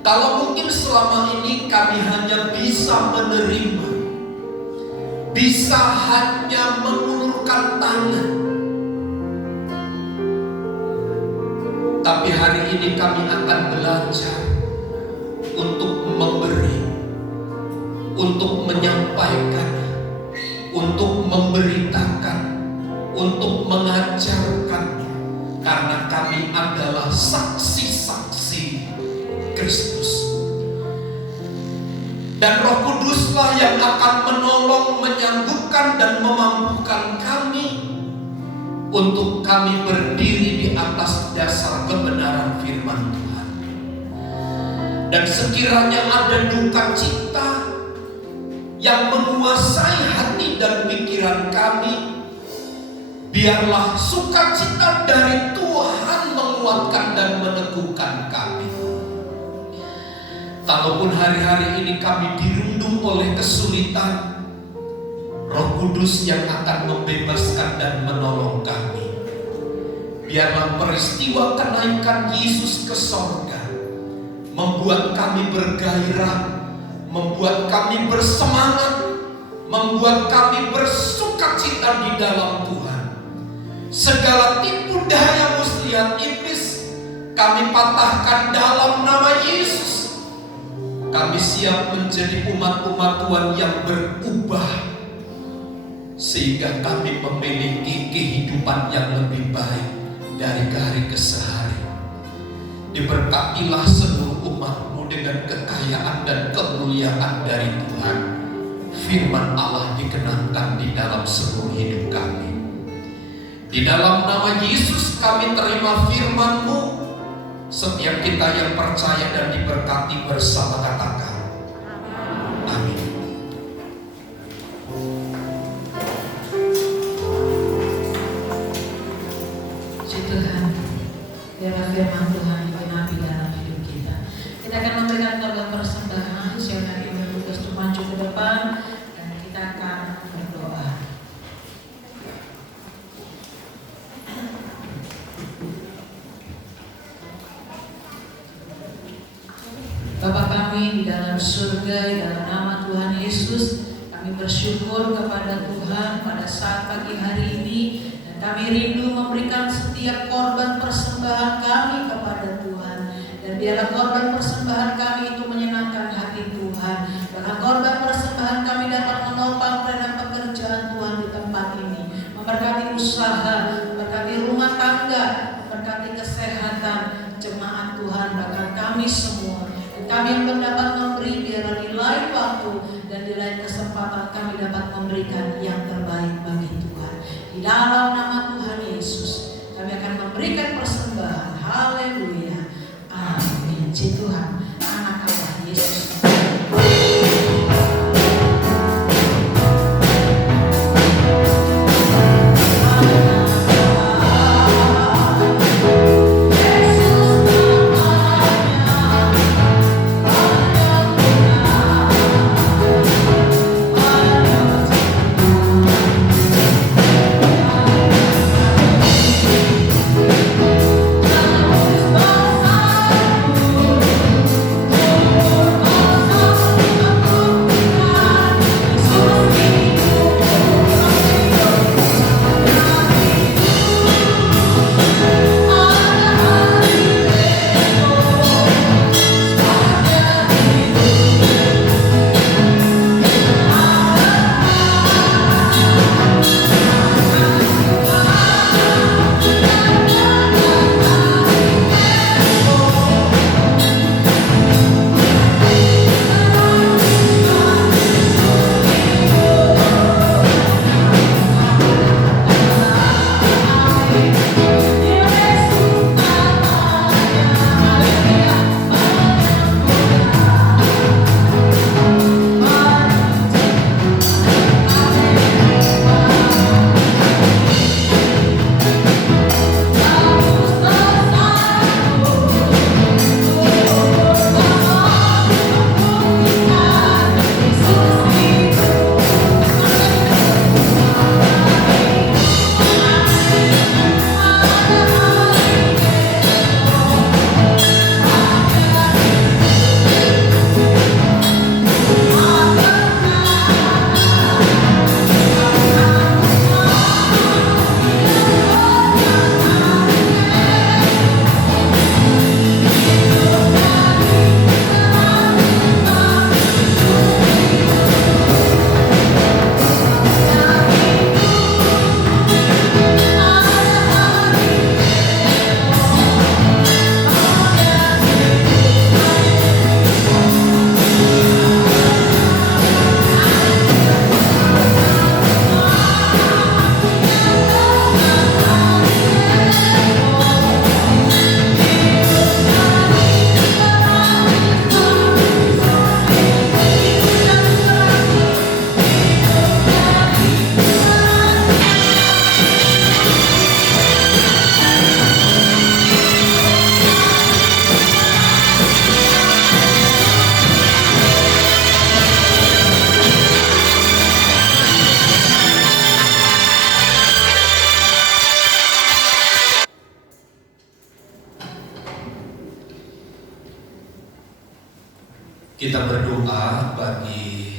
Kalau mungkin selama ini kami hanya bisa menerima, bisa hanya mengulurkan tangan, tapi hari ini kami akan belajar untuk memberi, untuk menyampaikan, untuk memberitakan, untuk mengajarkan, karena kami adalah saksi-saksi Kristus. Dan Roh Kuduslah yang akan menolong, menyanggupkan dan memampukan kami untuk kami berdiri di atas dasar kebenaran firman Tuhan. Dan sekiranya ada duka cita yang menguasai hati dan pikiran kami, biarlah sukacita dari Tuhan menguatkan dan meneguhkan kami. Kalaupun hari-hari ini kami dirundung oleh kesulitan, Roh Kudus yang akan membebaskan dan menolong kami. Biarlah peristiwa kenaikan Yesus ke sorga membuat kami bergairah, membuat kami bersemangat, membuat kami bersukacita di dalam Tuhan. Segala tipu daya muslihat iblis kami patahkan dalam nama Yesus. Kami siap menjadi umat-umat Tuhan yang berubah, sehingga kami memiliki kehidupan yang lebih baik dari hari ke hari. Diberkatilah seluruh umat-Mu dengan kekayaan dan kemuliaan dari Tuhan. Firman Allah dikenangkan di dalam seluruh hidup kami. Di dalam nama Yesus kami terima firman-Mu. Setiap kita yang percaya dan diberkati bersama katakan amin. Puji Tuhan, biarlah firman Tuhan digenapi dalam hidup kita. Kita akan memberikan tanda persembahan. Silakan Ibu Tugas maju ke depan dan kita akan berdoa. Bapa kami di dalam surga, di dalam nama Tuhan Yesus, kami bersyukur kepada Tuhan pada saat pagi hari ini, dan kami rindu memberikan setiap korban persembahan kami kepada Tuhan. Dan biarlah korban persembahan kami itu menyenangkan hati Tuhan. Bahkan korban persembahan kami dapat menopang pelayanan pekerjaan Tuhan di tempat ini, memberkati usaha, memberkati rumah tangga, memberkati kesehatan jemaat Tuhan, bahkan kami semua. Dan kami yang dapat memberi, biarlah di lain waktu dan di lain kesempatan kami dapat memberikan yang terbaik bagi Tuhan. Di dalam nama Tuhan Yesus kami akan memberikan persembahan. Haleluya. Amin. Puji Tuhan. Anak Allah Yesus. Kita berdoa bagi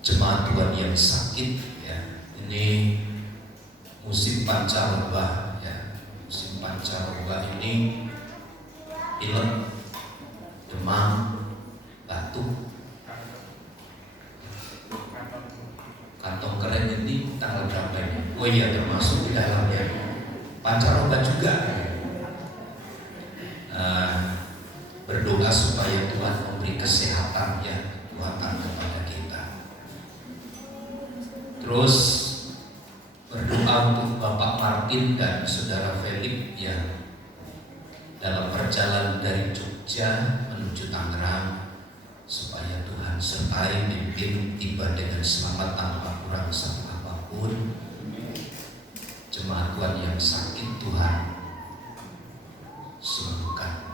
jemaat Tuhan yang sakit ya. Ini musim pancaroba ya. Musim pancaroba ini pilek, demam, batuk, kantong keren. Ini tanggal berapa ini? Oh iya, termasuk di dalamnya pancaroba juga. Berdoa supaya Tuhan memberi kesehatan ya, kekuatan kepada kita. Terus berdoa untuk Bapak Martin dan Saudara Felix yang dalam perjalanan dari Jogja menuju Tangerang, supaya Tuhan sertai, pimpin, tiba dengan selamat tanpa kurang satu apapun. Jemaat Tuhan yang sakit Tuhan sembuhkan.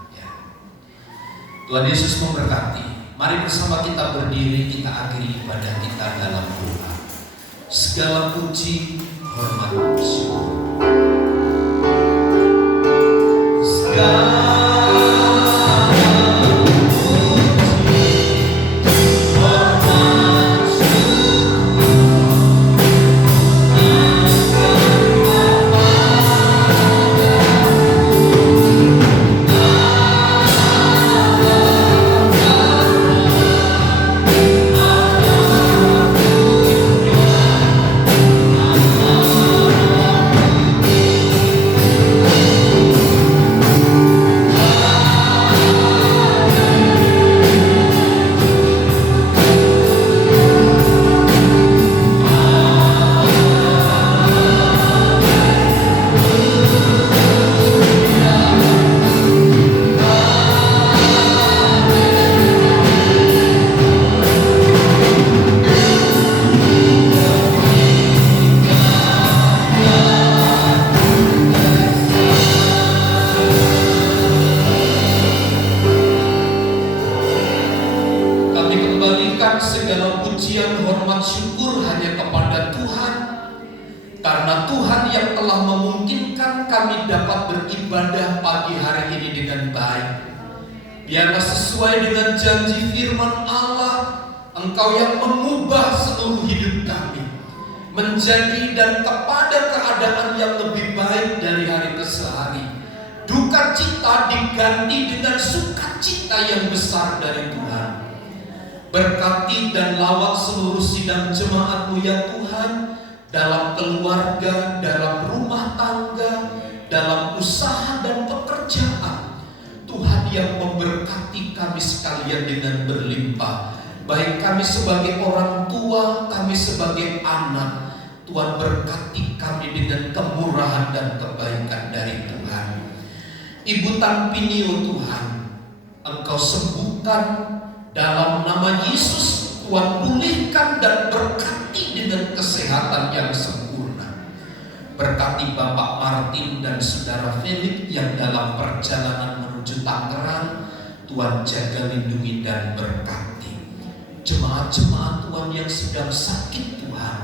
Tuhan Yesus memberkati. Mari bersama kita berdiri, kita akhiri ibadah kita dalam doa. Segala puji, hormat, syukur. Segala memungkinkan kami dapat beribadah pagi hari ini dengan baik. Biarlah sesuai dengan janji firman Allah, Engkau yang mengubah seluruh hidup kami menjadi dan kepada keadaan yang lebih baik dari hari ke hari. Duka cita diganti dengan sukacita yang besar dari Tuhan. Berkati dan lawat seluruh sidang jemaat-Mu ya Tuhan, dalam keluarga, dalam rumah tangga, dalam usaha dan pekerjaan. Tuhan yang memberkati kami sekalian dengan berlimpah. Baik kami sebagai orang tua, kami sebagai anak. Tuhan berkati kami dengan kemurahan dan kebaikan dari Tuhan. Ibu Tampinio Tuhan, Engkau sembuhkan dalam nama Yesus. Tuhan pulihkan dan berkati dengan kesehatan yang sempurna. Berkati Bapak Martin dan Saudara Felix yang dalam perjalanan menuju Tangerang. Tuhan jaga, lindungi dan berkati. Jemaat-jemaat Tuhan yang sedang sakit Tuhan,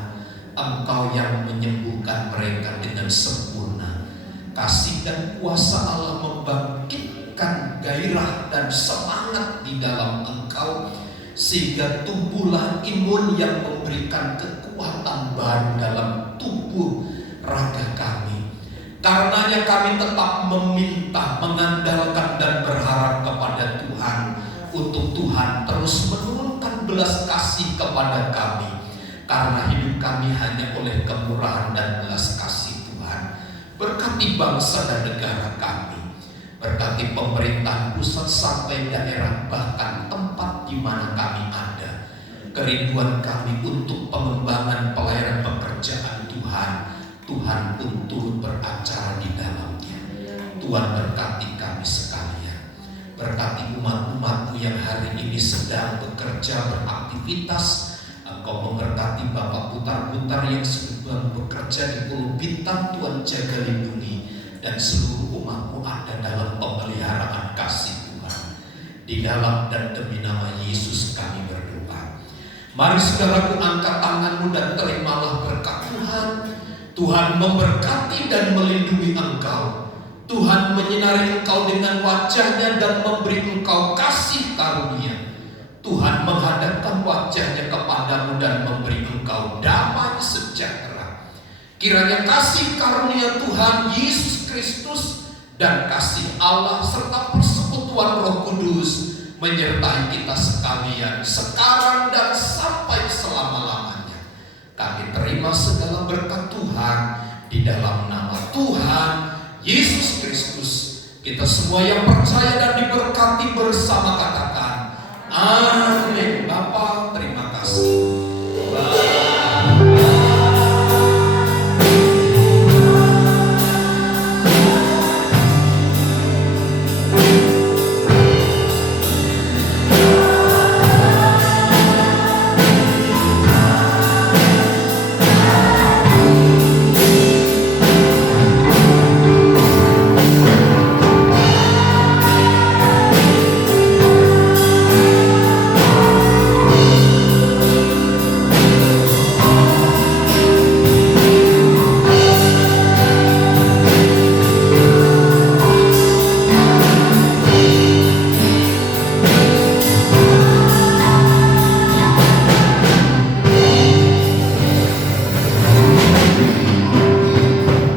Engkau yang menyembuhkan mereka dengan sempurna. Kasih dan kuasa Allah membangkitkan gairah dan semangat di dalam Engkau, sehingga tumbuhlah imun yang memberikan kekuatan baru dalam tubuh raga kami. Karenanya kami tetap meminta, mengandalkan dan berharap kepada Tuhan untuk Tuhan terus menurunkan belas kasih kepada kami. Karena hidup kami hanya oleh kemurahan dan belas kasih Tuhan. Berkati bangsa dan negara kami. Berkati pemerintah pusat sampai daerah, bahkan tempat di mana kami ada. Kerinduan kami untuk pengembangan pelayanan pekerjaan Tuhan, Tuhan pun turut beracara di dalamnya. Tuhan berkati kami sekalian. Berkati umat-umat-Mu yang hari ini sedang bekerja, beraktivitas. Engkau memberkati Bapak Putar-Putar yang sedang bekerja di Pulau Bintang. Tuhan jaga, lindungi, dan seluruh umat-Mu ada dalam pemeliharaan kasih Tuhan. Di dalam dan demi nama Yesus kami berdoa. Mari saudaraku, angkat tanganmu dan terimalah berkat Tuhan. Tuhan memberkati dan melindungi engkau. Tuhan menyinari engkau dengan wajah-Nya dan memberi engkau kasih karunia. Tuhan menghadapkan wajah-Nya kepadamu dan memberi engkau damai sejahtera. Kiranya kasih karunia Tuhan Yesus Kristus dan kasih Allah serta persekutuan Roh Kudus menyertai kita sekalian sekarang dan sampai selama-lamanya. Kami terima segala berkat Tuhan di dalam nama Tuhan Yesus Kristus. Kita semua yang percaya dan diberkati bersama katakan amin. Bapa, terima kasih.